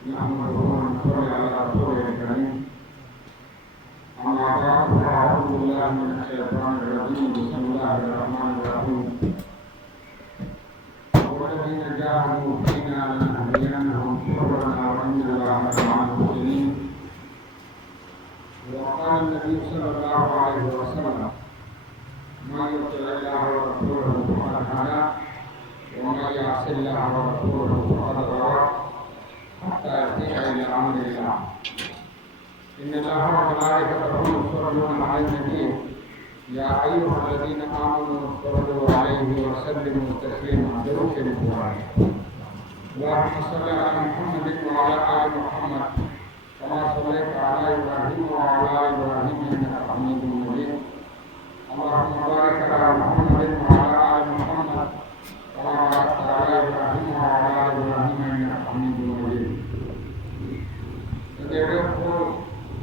نحمده ونصلي على رسوله الكريم. أما بعد فأعوذ بالله من الشيطان الرجيم. بسم الله الرحمن الرحيم. والذين جاهدوا فينا لنهدينهم سبلنا وإن الله مع المحسنين. وقال النبي صلى الله عليه وسلم: من يطع الله ورسوله فقد هدى ومن يعص الله ورسوله فقد غوى حتى يرجع إلى أمر الله. إن الله وملائكته يصلون على النبي يا أيها الذين آمنوا صلوا عليه وسلموا تسليما. درود القرآن. اللهم صل على محمد وعلى آل محمد كما صليت على إبراهيم وعلى آل إبراهيم إنك حميد مجيد. اللهم بارك على محمد وعلى آل محمد كما باركت على إبراهيم وعلى آل إبراهيم إنك حميد مجيد.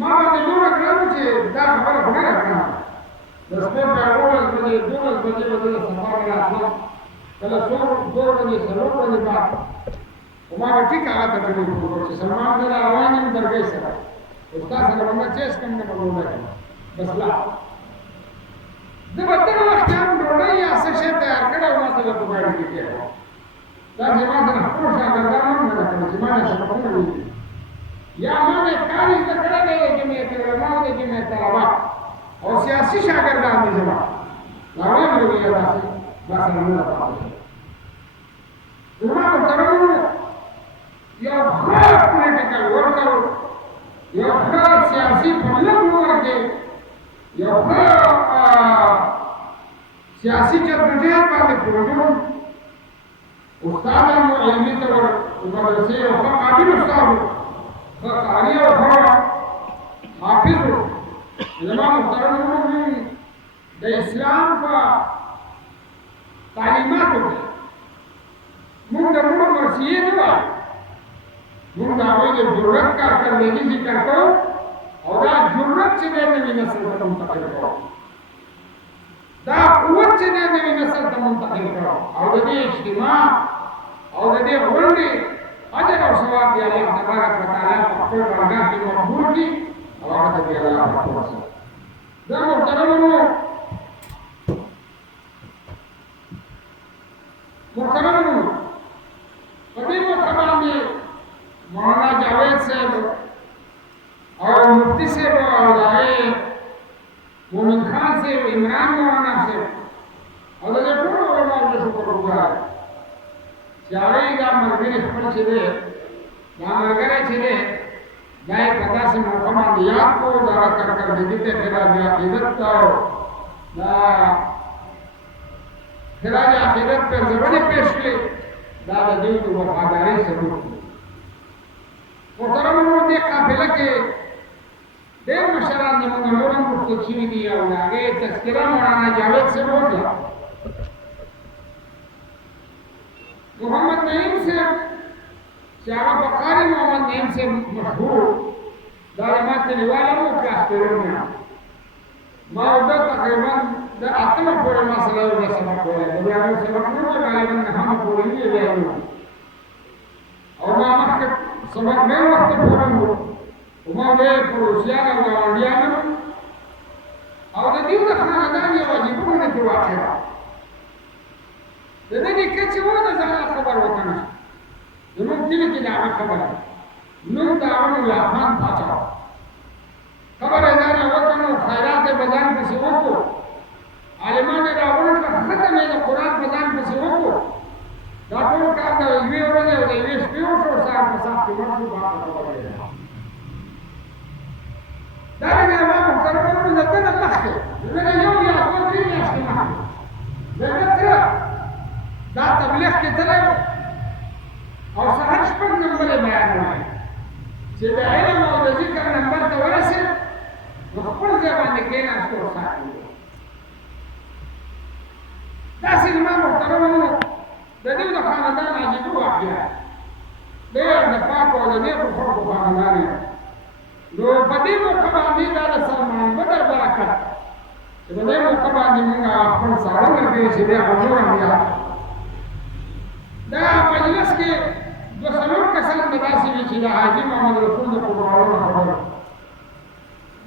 ما باندې دومره ګرانو چې دا خبره خو نه راکړه د سپور په 11 بجې 12 بجې به د سفر نه راتلم کله څو 2 بجې 3 بجې بعد وما به ټیک هغه ته ټیلیفون وکړ چې سلمان ته روان یم درګۍ سره استاد سره باندې چیس کم نه وګورم بس لا د وطن وخت هم ډوډۍ یا څه شی تیار کړی او ما ته په ګاډي کې کېږه دا چې ما سره خپل شاګردان هم نه کړل چې ما نه سبقونه ویلي یا ما مې کار زده کړی دی چې مې علما دي چې مې طلبه او سیاسي شاګردان دي زما هغوی مې ویل داسې دا سره نه پاتې زما محترمو یو ښه پولیټیکل ورکر یو ښه سیاسي په لږ کې یو ښه سیاسي جدوجہد باندې پروګرام استاد مو علمي تور مدرسې او ښه قابل استاد ښه قاري او ښه حافظ زما محترمو د اسلام په تعلیماتو کې موږ د موږ مرثیې نه وایو موږ د هغوی د ضرورت کارکردګي ذکر کوو او دا ضرورت چې دی نوي نسل ته منتقل کوو دا قوت چې دی نوي نسل ته منتقل کوو او د دې اجتماع او د دې غونډې اجر او ثواب دی الله تبارک وتعالی په خپل درګاه کې مقبول کړي او هغه ته دی الله پاک ورسوي دا محترمو په دې موقع باندې مولانا جاوید صاحب او مفتی صاحب او هغه مومن خان صاحب عمران مولانا صاحب او د ټولو علماء ته شکر وکړه چې هغه دا ملګری خپل چې دی دا ملګری چې دی دا یې په داسې موقع باندې یاد کړو دا کارکردګي ته خلاف عقیدت او دا خلاف عقیدت پر ضروري پیش کړي دا د دې د وفادارۍ ثبوت دی محترمو دې قافله کې ډېر مشران زموږ نور هم رخصت شوي دي او د هغې تذکره مولانا جاوید صاحب وکړه محمد نعیم صاحب چې هغه په قاري محمد نعیم صاحب مشهور دا زما کلیوال هم و کلاس پیرونه ما او ده تقریبا د اتمه پورې ما سره یو ځای سبق ویلی د بیا نور سبق نه وی غالبا نهمه پورې نه یې ویلی او ما مخکې سبق ډېر وخته پورې و خو ما ډېر پروسیان او ګاونډیان او د دې د خاندان یو عجیبونه کې واقع ده د دې نیکه چې و د ځان خبر ورته نه شو زموږ کلي کې د هغه خبره نوم د هغه ملا خان پاچا خبره یې ځان وکړه نو خیرات یې په ځان پسې وکړو عالمان یې راغونډ کړه ختم یې د قرآن په ځان پسې وکړو دا ټول کار د یوې ورځې او د یوې شپې وشو سهار په سهار کې مړ شو باغ ته خبره یې دارنګه زما محترمانو د ده نه مخکې دغه یو یا دوه درې میاشتې مخکې دغه تره دا تبلیغ کې تللی و او سهار شپږ نمبر یې بیانولی چې د علم او د ذکر نمبر ته ورسېد نو خپل ځای باندې کېناست او ساه یې وویل داسې زما محترمانو د دې د خاندان عجیبه واقعه ډېر د پاکو او د نیکو خلکو خاندان یې نو په دې موقع باندې دا د سلمان بدر برکت چې په دې موقع باندې موږ خپل ساړه ملګري چې دی هغه نور هم یاد دا مجلس کې دوه څلور کسان به داسې وي چې د حاجي محمد رسول د قربانونو خبره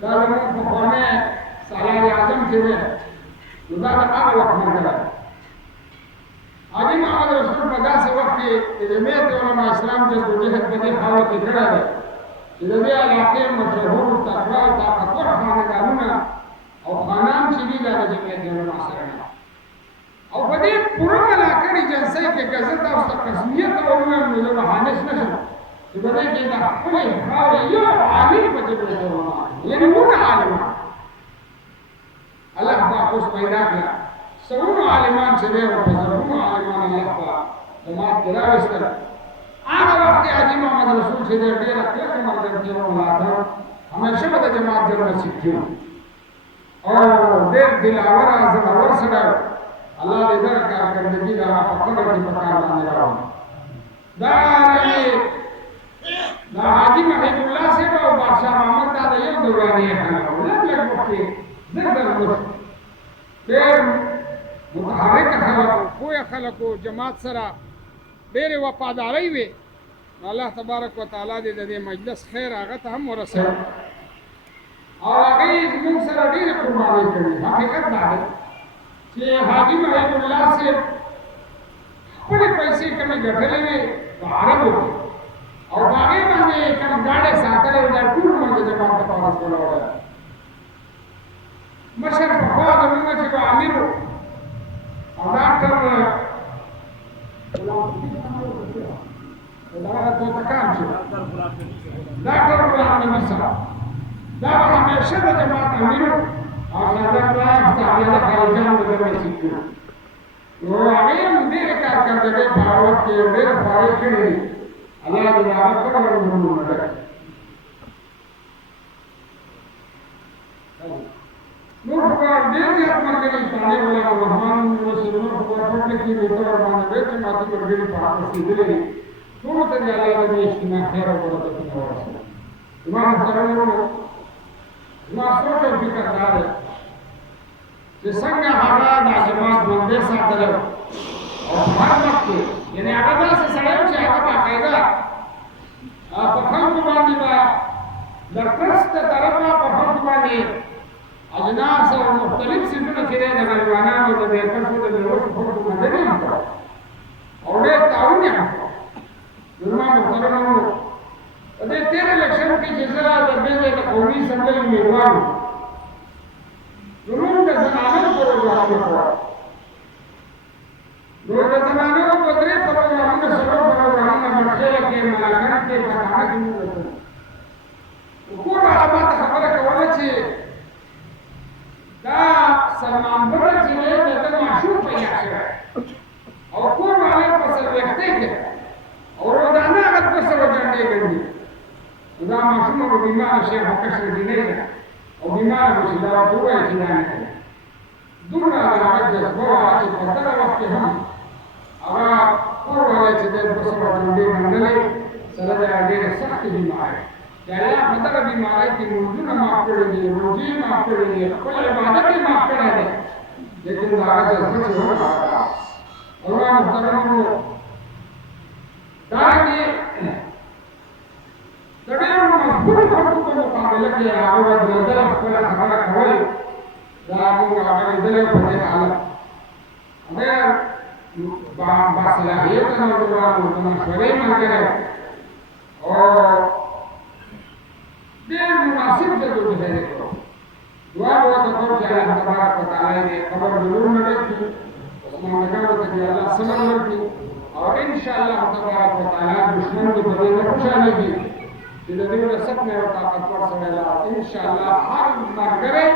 دا زموږ پخوانی سالار اعظم چې دی نو دا د هغه وخت ملګری حاجي محمد رسول په داسې وخت کې د جمعیت علما اسلام جدوجہد په دې خاوره کې کړی دی چې د دې علاقې مشهور تقوا او طاقتور خاندانونه او خانان چې دي دا د جمعیت علما سره نه او په دې پوره ملاکړې جلسې کې که زه تاسو ته قسمیت ووایم نو زه به حانس نه شم چې په دې کې د خپلې خاورې یو عالم په جمعیت علما یعنې موږ عالمان الله پاک اوس پیدا کړه سلونو عالمان چې دی او په زرګونو عالمان الله پاک جماعت کې راوستل هغه وخت حاجي محمد رسول چې ډېره کلکه ملګرتیا ولاړه همیشه به د جماعت جوړ نصیب کړي او ډېر دلاور زړور سره الله دې دا کارکردګي دا په قبر کې په کار باندې راوړي دا حاجي محمد الله صاحب او بادشاہ محمد دا یو باندې خلک لږ وخت زر ډېر متحرک خلک پوه خلکو جماعت سره ډېرې وفادارۍ وي. الله تبارک وتعالی دې د دې مجلس خیر هغه ته هم ورسوي او هغوی زموږ سره ډېرې قربانۍ کړي. حقیقت دا دی چې حاجي محب الله صاحب خپلې پیسې کومې ګټلې وې په عربو کې او په هغې باندې کوم ګاډی ساتلی و دا ټول موږ د جماعت دپاره ټولولی. مشر پخوا زموږ چې به امیر و او ډاکټر دغه توتکان چې ډاکټر غلام نبي صاحب دا به همیشه د جماعت امیر و او سردار صاحب تعالیه خارجان د دغه سیټ و. نو هغې هم ډېرې کارکردګۍ په هغه وخت کې ډېرې خوارۍ کړې دي. الله دې د هغه قبر ورنونه ډک کړي. نور خو به ډېر زیات ملګري طالب غلام الرحمن مسلمان خو په ټوټه کې د طور باندې ډېر جماعتي ملګري په هغه رسېدلي دي. ټولو ته دې الله د دې اجتماع خیر او برکتونه ورسوي. زما محترمو زما سوچ او فکر دا دی چې څنګه هغه دا جماعت ژوندی ساتلی او هر وخت کې یعنې هغه داسې سړی و چې هغه باقاعده په خلکو باندې به د ټرسټ د طرفه په خلکو باندې اجناس او مختلف صنفونه چې دی د غریبانانو د بېکسو د بېوسو خلکو مدني هم کړی او ډېر تعاون یې هم کړی. زما محترمو په دې تېر الیکشن کې چې زه د دې د قومي اسمبلۍ امیدوار وم نو موږ د زنانو پروګرام وکړ. نو د زنانو په درې پروګرامونو څلور پروګرامونه مټخیله کې ملاکنډ کې پټانه کې موږ وکړو. کور والا ماته خبره کوله چې دا سلمان بټه چې دی د ده ماشوم پیدا شوی او کور والا په څلوېښتۍ کې او روزانه هغه دوه سوه ډنډې ګڼي. نو دا ماشومه به بیماره شي خو کشره جینۍ ده او بیماره به شي دا ورته ووایي چې دا نه کوي. دومره د هغه جذبه وه چې په دغه وخت کې هم هغه کور والی چې دی دوه سوه ډنډې ګڼلې سره د ډېرې سختې بیمارۍ چې الله په دغه بیمارۍ کې لمونځونه معاف کړي دي، روژې معاف کړي دي، خپل عبادت یې معاف کړی دی. لیکن د هغه جذبه چې وه هغه الله محترمو دارنګې د ډېرو مشهورو خلکو په مقابله کې هغه ودرېدل خپله خبره کول دا موږ هغه لیدلی په دې حالت ډېر باصلاحیته نوجوان و د مشورې ملګری او ډېر مناسب جدوجهد یې کړو. دعا به ورته کوم چې الله تبارک وتعالی دې قبر د نور نه ډک کړي، عثمانګانو ته دې الله صبر ورکړي او انشاءالله تبارک وتعالی دشمن دې په دې نه خوشحالېږي چې د دې وسط نه یو طاقتور سړی لاړ. انشاءالله هر ملګری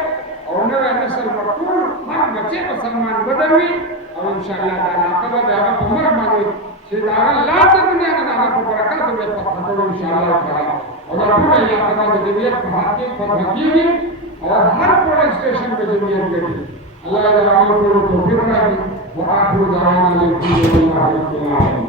او نوی نسل به ټول هر بچی به سلمان بدر وي او انشاءالله دا علاقه به د هغه په مرګ باندې چې د هغه لار د دنیا نه د هغه په برکاتو به یې فتح کوو انشاءالله تعالی او دا ټوله علاقه به د جمعیت په حق کې فتح کېږي او هر پولیس سټېشن به جمعیت ګټي. الله دې د هغو ټولو توفیق راکړي. وآخر دعوانا الحمد لله رب العالمين.